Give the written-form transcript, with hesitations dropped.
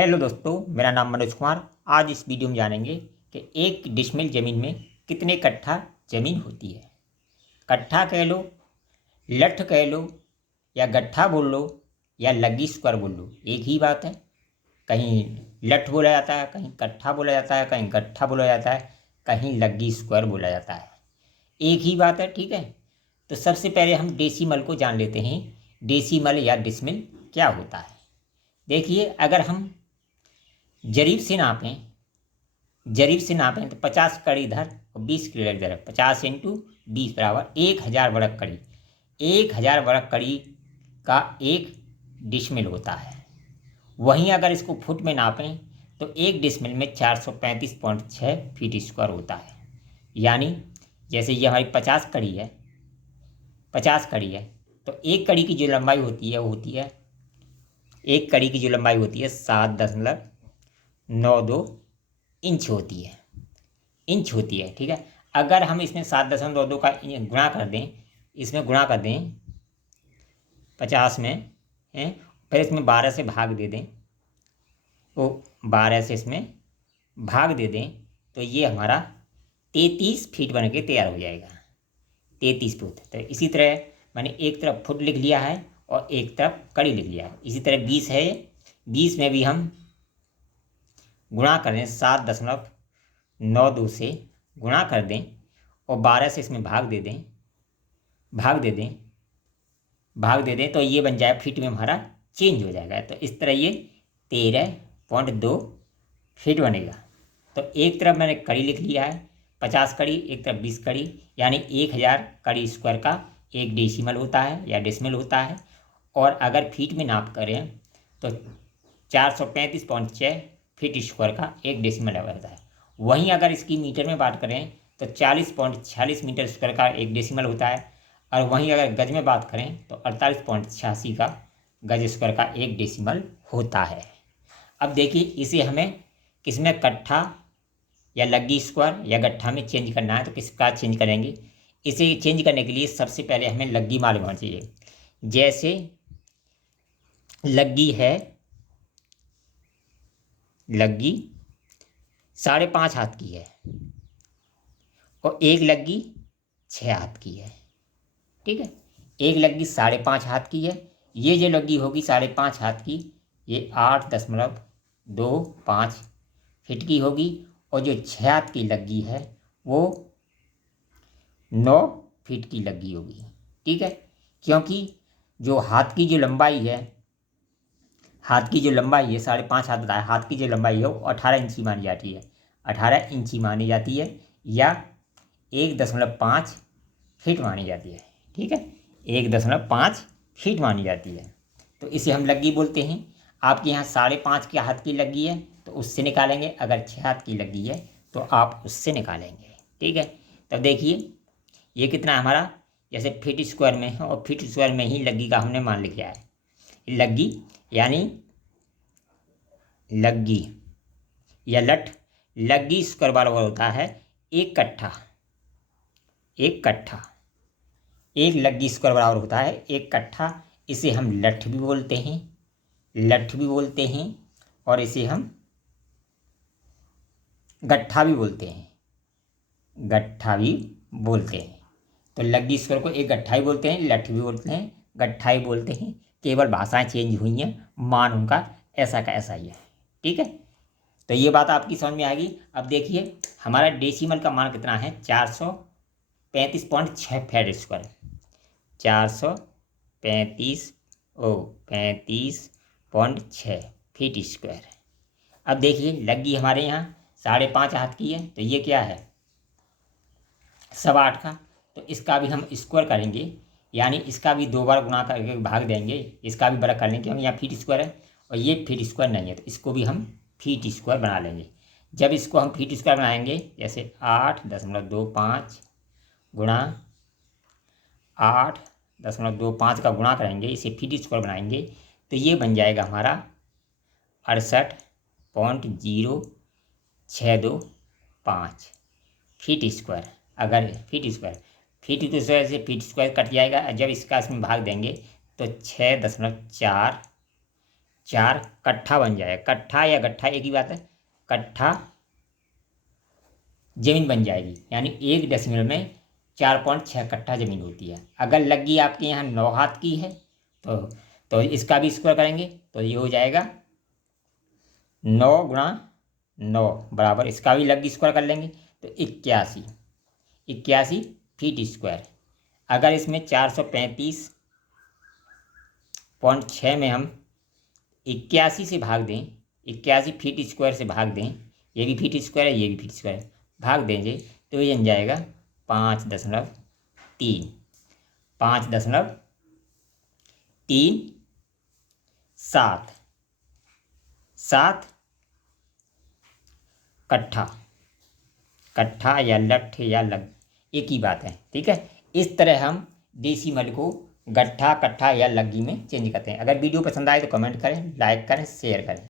Hello दोस्तों, मेरा नाम मनोज कुमार। आज इस वीडियो में जानेंगे कि 1 डिसमिल ज़मीन में कितने कट्ठा ज़मीन होती है। कट्ठा कह लो, लठ कह लो, या गट्ठा बोल लो, या लग्गी स्क्वायर बोल लो, एक ही बात है। कहीं लठ बोला जाता है, कहीं कट्ठा बोला जाता है, कहीं गट्ठा बोला जाता है, कहीं लग्गी स्क्वायर बोला जाता है। एक ही बात है, ठीक है। तो सबसे पहले हम डेसिमल को जान लेते हैं। डेसिमल या डिसमिल क्या होता है। देखिए, अगर हम जरीब से नापें तो 50 कड़ी इधर और 20 कड़ी इधर। 50 × 20 बराबर 1000 वर्ग कड़ी। 1000 वर्ग कड़ी का 1 डिसमिल होता है। वहीं अगर इसको फुट में नापें तो 1 डिसमिल में 435.6 फीट स्क्वायर होता है। यानी जैसे ये हमारी 50 कड़ी है, 50 कड़ी है, तो एक कड़ी की जो लंबाई होती है वो होती है, एक कड़ी की जो लंबाई होती है 7.92 इंच होती है, ठीक है। अगर हम इसमें 7.92 का गुणा कर दें, इसमें गुणा कर दें 50 में हैं, फिर इसमें 12 से भाग दे दें, तो 12 से इसमें भाग दे दें तो ये हमारा 33 फीट बन के तैयार हो जाएगा। 33 फुट। तो इसी तरह मैंने एक तरफ फुट लिख लिया है और एक तरफ कड़ी लिख लिया है। इसी तरह 20 है, 20 में भी हम गुणा कर दें, 7.92 से गुणा कर दें और 12 से इसमें भाग दे दें, तो ये बन जाए फीट में हमारा चेंज हो जाएगा। तो इस तरह ये 13.2 फीट बनेगा। तो एक तरफ मैंने कड़ी लिख लिया है 50 कड़ी, एक तरफ 20 कड़ी, यानी 1000 कड़ी स्क्वायर का 1 डिसमिल होता है या डिसमिल होता है। और अगर फीट में नाप करें तो 435.6 फीट स्क्वायर का 1 डिसमिल होता है। वहीं अगर इसकी मीटर में बात करें तो 40.46 मीटर स्क्वायर का 1 डिसमिल होता है। और वहीं अगर गज में बात करें तो 48.86 का गज स्क्वायर का 1 डिसमिल होता है। अब देखिए, इसे हमें किसमें, कट्ठा या लग्गी स्क्वायर या गट्ठा में चेंज करना है तो किसका चेंज करेंगे। इसे चेंज करने के लिए सबसे पहले हमें लग्गी मालूम होना चाहिए। जैसे लग्गी है, लग्गी 5.5 हाथ की है और एक लग्गी 6 हाथ की है, ठीक है। एक लग्गी 5.5 हाथ की है। ये जो लग्गी होगी 5.5 हाथ की, ये 8.25 फीट की होगी। और जो 6 हाथ की लग्गी है वो 9 फीट की लग्गी होगी, ठीक है। क्योंकि जो हाथ की जो लंबाई है 5.5 हाथ बताया, हाथ की जो लंबाई है वो 18 इंची मानी जाती है, 18 इंची मानी जाती है, या 1.5 फीट मानी जाती है, ठीक है। 1.5 फीट मानी जाती है। तो इसे हम लग्गी बोलते हैं। आपके यहाँ 5.5 के हाथ की लग्गी है तो उससे निकालेंगे, अगर 6 हाथ की लग्गी है तो आप उससे निकालेंगे, ठीक है। तब देखिए ये कितना है हमारा, जैसे फीट स्क्वायर में है और फीट स्क्वायर में ही लग्गी का हमने मान लिया है। लग्गी यानी लग्गी या लठ, लग्गी स्क्वायर बराबर होता है एक कट्ठा। एक लग्गी स्क्वायर बराबर होता है एक कट्ठा। इसे हम लठ भी बोलते हैं, और इसे हम गट्ठा भी बोलते हैं। तो लग्गी स्क्वायर को एक गट्ठा ही बोलते हैं, लठ भी बोलते हैं, गट्ठा ही बोलते हैं। केवल भाषाएं चेंज हुई हैं, मान उनका ऐसा का ऐसा ही है, ठीक है। तो ये बात आपकी समझ में आएगी। अब देखिए हमारा डेसिमल का मान कितना है, 435.6 फीट स्क्वायर, 435.6 फीट स्क्वायर। अब देखिए लग्गी हमारे यहाँ 5.5 हाथ की है, तो ये क्या है 8.25 का। तो इसका भी हम स्क्वायर करेंगे, यानी इसका भी 2 बार गुणा करके भाग देंगे, इसका भी बड़ा कर लेंगे, क्योंकि यहाँ फीट स्क्वायर है और ये फीट स्क्वायर नहीं है, तो इसको भी हम फीट स्क्वायर बना लेंगे। जब इसको हम फीट स्क्वायर बनाएंगे, जैसे 8.25 गुणा 8.25 का गुणा करेंगे, इसे फीट स्क्वायर बनाएंगे, तो ये बन जाएगा हमारा 68.0625 फीट स्क्वायर। अगर फीट स्क्वायर से फीट स्क्वायर कट जाएगा। जब इसका इसमें भाग देंगे तो 6.4 4 कट्ठा बन जाएगा। कट्ठा या गट्ठा एक ही बात है। कट्ठा ज़मीन बन जाएगी, यानी 1 डेसिमल में 4.6 कट्ठा ज़मीन होती है। अगर लग्गी आपके यहाँ 9 हाथ की है तो इसका भी स्क्वायर करेंगे तो ये हो जाएगा 9 गुणा 9 बराबर, इसका भी लग्गी स्क्वायर कर लेंगे तो 81 फीट स्क्वायर। अगर इसमें 435.6 में हम 81 से भाग दें, 81 फीट स्क्वायर से भाग दें, ये भी फीट स्क्वायर है, ये भी फीट स्क्वायर है, भाग देंगे तो ये बन जाएगा 5.3 5.37 कट्ठा या लठ या लग एक ही बात है, ठीक है। इस तरह हम डेसिमल को गट्ठा, कट्ठा या लग्गी में चेंज करते हैं। अगर वीडियो पसंद आए तो कमेंट करें, लाइक करें, शेयर करें।